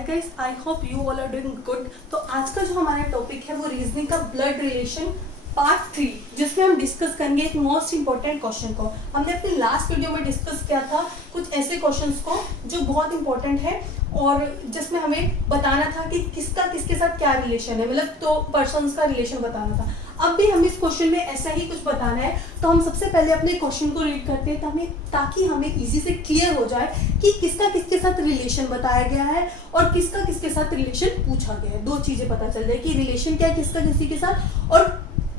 Hi guys, I hope you all are doing good. तो आज का जो हमारा टॉपिक है वो रीजनिंग का ब्लड रिलेशन पार्ट 3, जिसमें हम डिस्कस करेंगे एक मोस्ट इंपॉर्टेंट क्वेश्चन को। हमने अपनी लास्ट वीडियो में डिस्कस किया था कुछ ऐसे क्वेश्चंस को जो बहुत इंपॉर्टेंट है और जिसमें हमें बताना था कि किसका किसके साथ क्या रिलेशन है, मतलब तो पर्सन्स का रिलेशन बताना था। अब भी हमें इस क्वेश्चन में ऐसा ही कुछ बताना है, तो हम सबसे पहले अपने क्वेश्चन को रीड करते हैं ताकि हमें इजी से क्लियर हो जाए कि किसका किसके साथ रिलेशन बताया गया है और किसका किसके साथ रिलेशन पूछा गया है। दो चीजें पता चल जाए कि रिलेशन क्या है किसका किसी के साथ और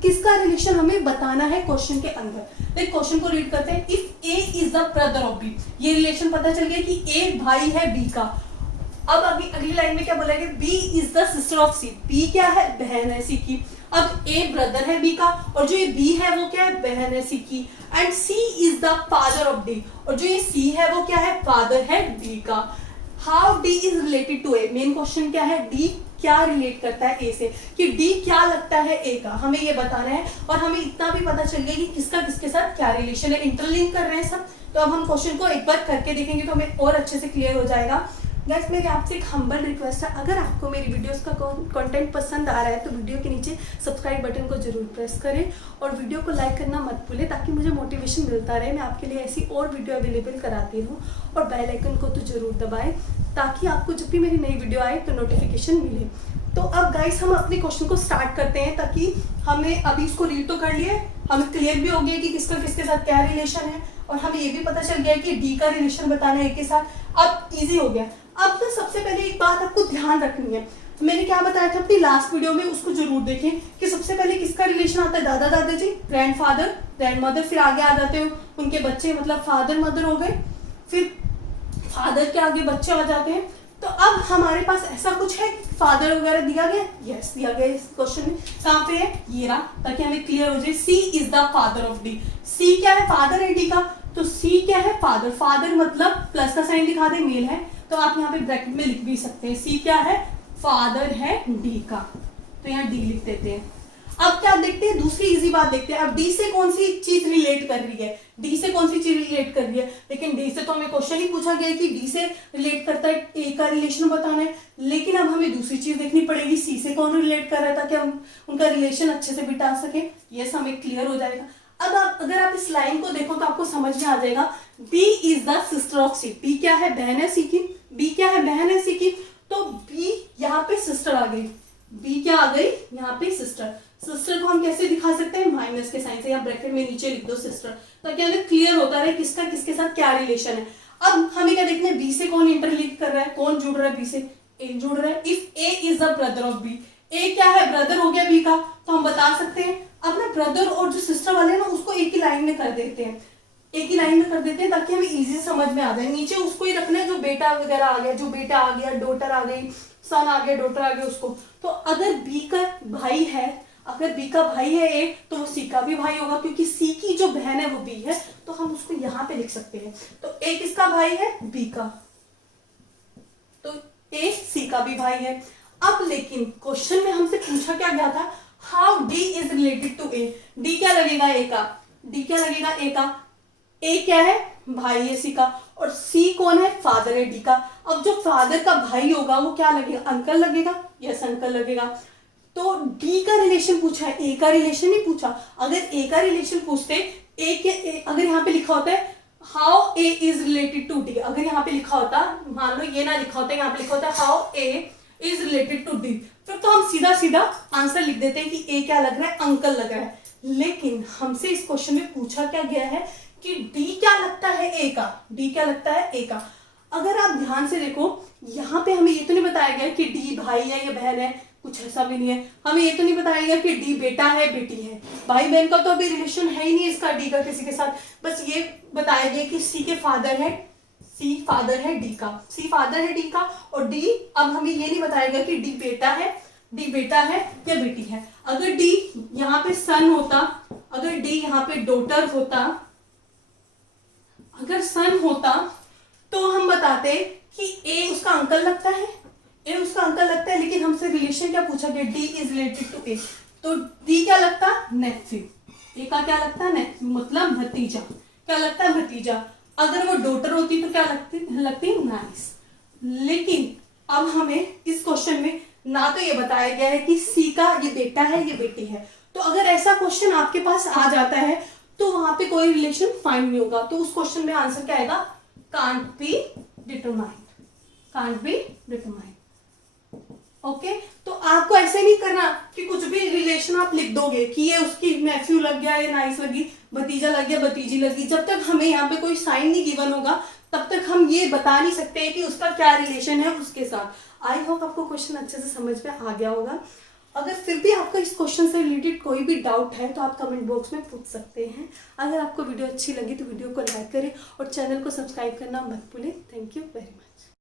किसका रिलेशन हमें बताना है क्वेश्चन के अंदर। एक क्वेश्चन को रीड करते हैं। If A is the brother of B, ये रिलेशन पता चल गया कि ए भाई है बी का। अब अगली लाइन में क्या बोला गया, B is the sister of C, B क्या है, बहन है सी की। अब ए ब्रदर है बी का और जो ये बी है वो क्या है, बहन है सी की। And C is the father of D, और जो ये सी है वो क्या है, फादर है डी का। How D is related to A, main question क्या है, डी क्या रिलेट करता है ए से, कि डी क्या लगता है ए का, हमें ये बताना है। और हमें इतना भी पता चल गया कि किसका किसके साथ क्या रिलेशन है, इंटरलिंक कर रहे हैं सब। तो अब हम क्वेश्चन को एक बार करके देखेंगे तो हमें और अच्छे से क्लियर हो जाएगा। गाइस, मेरी आपसे एक हम्बल रिक्वेस्ट है, अगर आपको मेरी वीडियोस का कंटेंट पसंद आ रहा है तो वीडियो के नीचे सब्सक्राइब बटन को जरूर प्रेस करें और वीडियो को लाइक करना मत भूलें, ताकि मुझे मोटिवेशन मिलता रहे, मैं आपके लिए ऐसी और वीडियो अवेलेबल कराती हूँ। और बेल आइकन को तो जरूर दबाएं ताकि आपको जब भी मेरी नई वीडियो आए तो नोटिफिकेशन मिले। तो अब गाइस हम अपने क्वेश्चन को स्टार्ट करते हैं, ताकि हमें अभी इसको रीड तो कर लिए, हमें क्लियर भी हो गया कि किसका किसके साथ क्या रिलेशन है और हमें ये भी पता चल गया कि डी का रिलेशन बताना है ए के साथ। अब इजी हो गया। अब तो सबसे पहले एक बात आपको ध्यान रखनी है, मैंने क्या बताया था अपनी लास्ट वीडियो में, उसको जरूर देखें कि सबसे पहले किसका रिलेशन आता है, दादा दादाजी, ग्रैंडफादर, ग्रैंडमदर, फिर आगे आ जाते हो उनके बच्चे, मतलब फादर मदर हो गए, फिर फादर के आगे बच्चे आ जाते हैं। तो अब हमारे पास ऐसा कुछ है, फादर वगैरह दिया गया, यस दिया गया इस क्वेश्चन में। कहाँ पे है, ये रहा, ताकि हमें क्लियर हो जाए। C is the father of D, C क्या है, फादर है डी का, तो सी क्या है, फादर। फादर मतलब प्लस का साइन दिखा दे, मेल है, तो आप यहाँ पे ब्रैकेट में लिख भी सकते हैं, सी क्या है, फादर है डी का, तो यहाँ डी लिख देते हैं। अब क्या देखते हैं, दूसरी इजी बात देखते हैं। अब डी से कौन सी चीज रिलेट कर रही है, डी से कौन सी चीज रिलेट कर रही है, लेकिन डी से तो हमें क्वेश्चन ही पूछा गया है कि डी से रिलेट करता है, ए का रिलेशन बताना है। लेकिन अब हमें दूसरी चीज देखनी पड़ेगी, सी से कौन रिलेट कर रहा है, ताकि हम उनका रिलेशन अच्छे से बिता सके। ये हमें क्लियर हो जाएगा। अब अगर आप इस लाइन को देखो तो आपको समझ में आ जाएगा, B is the sister of C, B क्या है, बहन है सी की, बी क्या है, बहन है सी की, तो बी यहाँ पे सिस्टर आ गई, बी क्या आ गई, यहाँ पे सिस्टर। सिस्टर को हम कैसे दिखा सकते हैं, माइनस के साइन से, या ब्रैकेट में नीचे लिख दो सिस्टर, ताकि हमें क्लियर होता रहे किसका किसके साथ क्या रिलेशन है। अब हमें क्या देखना है, बी से कौन इंटरलिंक कर रहा है, कौन जुड़ रहा है, बी से ए जुड़ रहा है। If A is the brother of B, A क्या है, ब्रदर हो गया बी का, तो हम बता सकते हैं अपना ब्रदर और जो सिस्टर वाले हैं ना उसको एक ही लाइन में कर देते हैं, एक ही लाइन में कर देते हैं, ताकि हमें इजी समझ में आ जाए। नीचे उसको ही रखना है जो बेटा वगैरह आ गया, जो बेटा आ गया, डॉटर आ गई, सन आ गया, डॉटर आ गया उसको। तो अगर बी का भाई है, अगर बी का भाई है ए, तो वो सी का भी भाई होगा, क्योंकि सी की जो बहन है वो बी है, तो हम उसको यहाँ पे लिख सकते हैं। तो ए किसका भाई है, बी का, तो ए सी का भी भाई है। अब लेकिन क्वेश्चन में हमसे पूछा क्या गया था, how D is related to A, D क्या लगेगा ए का, डी क्या लगेगा ए का, ए क्या है, भाई है सी का, और सी कौन है, फादर है डी का। अब जो फादर का भाई होगा वो क्या लगेगा, अंकल लगेगा, यस अंकल लगेगा। तो डी का रिलेशन पूछा है, ए का रिलेशन नहीं पूछा। अगर ए का रिलेशन पूछते, अगर यहाँ पे लिखा होता है how A is related to D, अगर यहाँ पे लिखा होता, मान लो ये ना लिखा होता, यहाँ पे लिखा होता how A is related to D, फिर तो हम सीधा सीधा आंसर लिख देते हैं कि ए क्या लग रहा है, अंकल लग रहा है। लेकिन हमसे इस क्वेश्चन में पूछा क्या गया है कि डी क्या लगता है ए का, डी क्या लगता है ए का। अगर आप ध्यान से देखो, यहाँ पे हमें ये तो नहीं बताया गया कि डी भाई है या बहन है, कुछ ऐसा भी नहीं है। हमें ये तो नहीं बताया गया कि डी बेटा है बेटी है, भाई बहन का तो अभी रिलेशन है ही नहीं इसका डी का किसी के साथ। बस ये बताया गया कि सी के फादर है, सी फादर है डी का, सी फादर है डी का, और डी, अब हमें ये नहीं बताया गया कि डी बेटा है, डी बेटा है या बेटी है। अगर डी यहाँ पे सन होता, अगर डी यहाँ पे डॉटर होता, अगर सन होता, तो हम बताते कि ए उसका अंकल लगता है, ए उसका अंकल लगता है। लेकिन हमसे रिलेशन क्या पूछा गया, डी इज रिलेटेड टू ए, तो डी क्या लगता, नेफ्यू, ए का क्या लगता है, नेफ्यू मतलब भतीजा, क्या लगता है, भतीजा। अगर वो डॉटर होती तो क्या लगती, नाइस। लेकिन अब हमें इस क्वेश्चन में ना तो ये बताया गया है कि सी का ये बेटा है ये बेटी है, तो अगर ऐसा क्वेश्चन आपके पास आ जाता है तो वहां पे कोई रिलेशन फाइंड नहीं होगा, तो उस क्वेश्चन में आंसर क्या आएगा, can't be determined, can't be determined. Okay, तो आपको ऐसे नहीं करना कि कुछ भी रिलेशन आप लिख दोगे कि ये उसकी नेफ्यू लग गया, ये नाइस लगी, भतीजा लग गया, भतीजी लगी। जब तक हमें यहाँ पे कोई साइन नहीं गिवन होगा तब तक हम ये बता नहीं सकते कि उसका क्या रिलेशन है उसके साथ। आई होप आपको क्वेश्चन अच्छे से समझ में आ गया होगा। अगर फिर भी आपको इस क्वेश्चन से रिलेटेड कोई भी डाउट है तो आप कमेंट बॉक्स में पूछ सकते हैं। अगर आपको वीडियो अच्छी लगी तो वीडियो को लाइक करें और चैनल को सब्सक्राइब करना मत भूलें। Thank you very much.